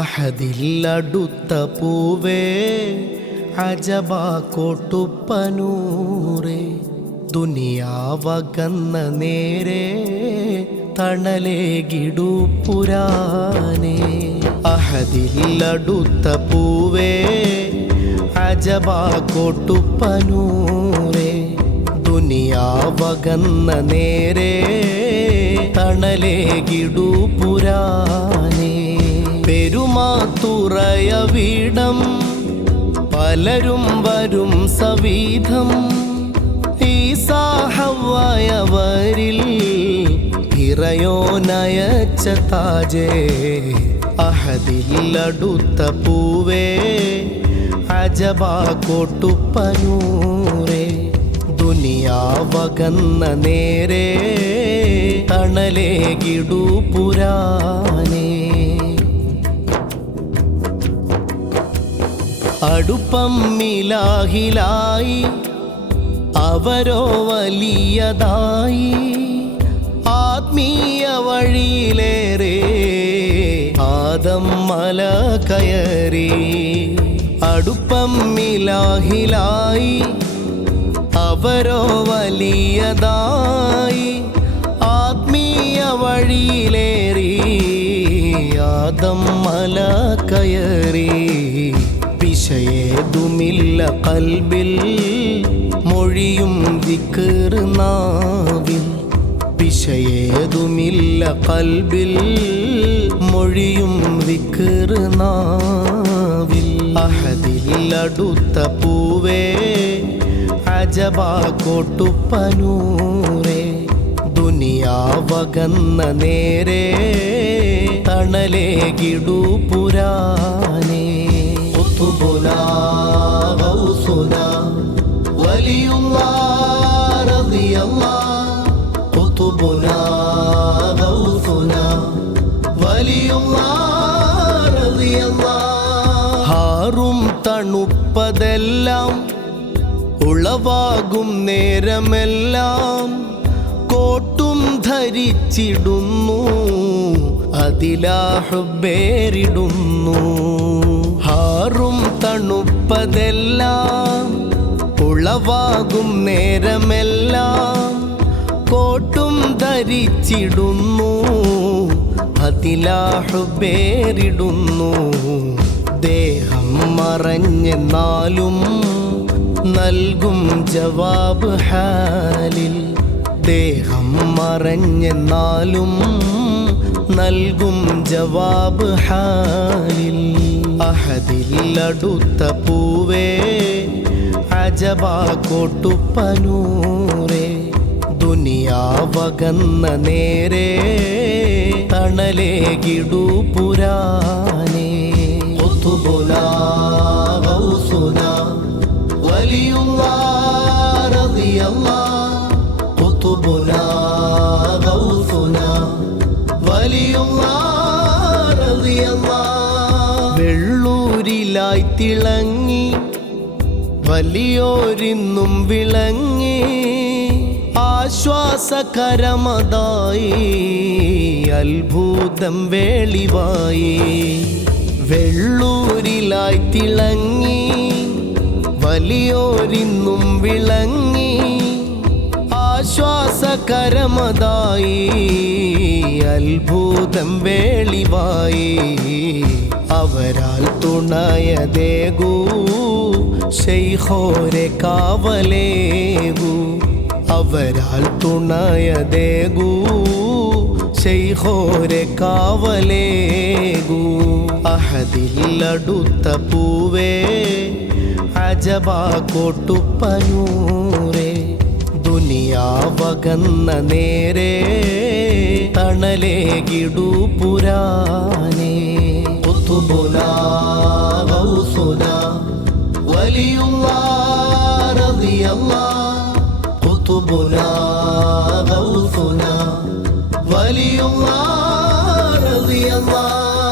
അഹദില്ലടുത്ത പൂവേ അജബാ കോട്ടുപ്പനൂറേ, ദുനിയാവകന്ന നേരെ തണലേകിടു പുരാനേ. അഹദില്ലടുത്ത പൂവേ അജബാ കോട്ടുപ്പനൂറേ, ദുനിയാവകന്ന നേരെ തണലേകിടു പുരാനേ. പെരുമാത്തുറയവിടം പലരും വരും സവീധം, ഈസാഹവയവരിൽ ഇറയോനയച്ച താജേ. അഹദില്ലടുത്ത പൂവേ അജബാ കോട്ടുപ്പനൂറേ, ദുനിയാവകന്ന നേരെ തണലേകിടു പുരാനേ. അടുപ്പം മിലാഹിലായി അവരോ വലിയതായി, ആത്മീയ വഴിയിലേറെ ആദം മല കയറി. അടുപ്പം മിലാഹിലായി അവരോ വലിയതായി, ആത്മീയ വഴിയിലേറി ആദം മല കയറി. വിഷയേതുമില്ല കൽബിൽ മൊഴിയും ദിക്ർ നാവിൽ, വിഷയേതുമില്ല കൽബിൽ മൊഴിയും ദിക്ർ നാവിൽ. അഹദില്ലടുത്ത പൂവേ അജബാ കോട്ടുപ്പനൂറേ, ദുനിയാവകന്ന നേരെ തണലേകിടു പുരാനേ. ഖുതുബുനാ ഗൗസുനാ വലിയുല്ലാഹ് റളിയല്ലാഹ്, ഖുതുബുനാ ഗൗസുനാ വലിയുല്ലാഹ് റളിയല്ലാഹ്. ഹാറും തണുപ്പതെല്ലാം ഉളവാകും നേരമെല്ലാം കോട്ടും ധരിച്ചിടുന്നു, അതിലാ ഹുബ്ബേറിടുന്നു. ഹാറും തണുപ്പതെല്ലാം ഉളവാകും നേരമെല്ലാം കോട്ടും ധരിച്ചിടുന്നു, അതിലാ ഹുബ്ബേറിടുന്നു. ദേഹം മറഞ്ഞെന്നാലും നൽകും ജവാബ് ഹാലിൽ, ദേഹം മറഞ്ഞെന്നാലും നൽകും ജവാബ് ഹാലിൽ. അഹദില്ലടുത്ത പൂവേ അജബാ കോട്ടുപ്പനൂറേ, ദുനിയാവകന്ന നേരെ തണലേകിടു പുരാനേ. ഖുതുബുനാ ഗൗസുനാ വലിയുല്ലാഹ് റളിയല്ലാഹ്, ഖുതുബുനാ ഗൗസുനാ വലിയുല്ലാഹ് റളിയല്ലാഹ്. വെള്ളൂരിലായി തിളങ്ങി വലിയോരിന്നും വിളങ്ങി, ആശ്വാസകരമതായി അത്ഭുതം വെളിവായി. വെള്ളൂരിലായി തിളങ്ങി വലിയോരിന്നും വിളങ്ങി, ആശ്വാസകരമതായി അത്ഭുതം വെളിവായി. അവരാൽ തുണയതേകൂ ശൈഖോരെ കാവലേകൂ, അവരാൽ തുണയതേകൂ ശൈഖോരെ കാവലേകൂ. അഹദില്ലടുത്ത പൂവേ അജബാ കോട്ടുപ്പനൂറേ, ദുനിയാവകന്ന നേരെ തണലേകിടു പുരാനേ. ഖുതുബുനാ ഗൗസുനാ വലിയുല്ലാഹ് റളിയല്ലാഹ്, ഖുതുബുനാ ഗൗസുനാ വലിയുല്ലാഹ് റളിയല്ലാഹ്.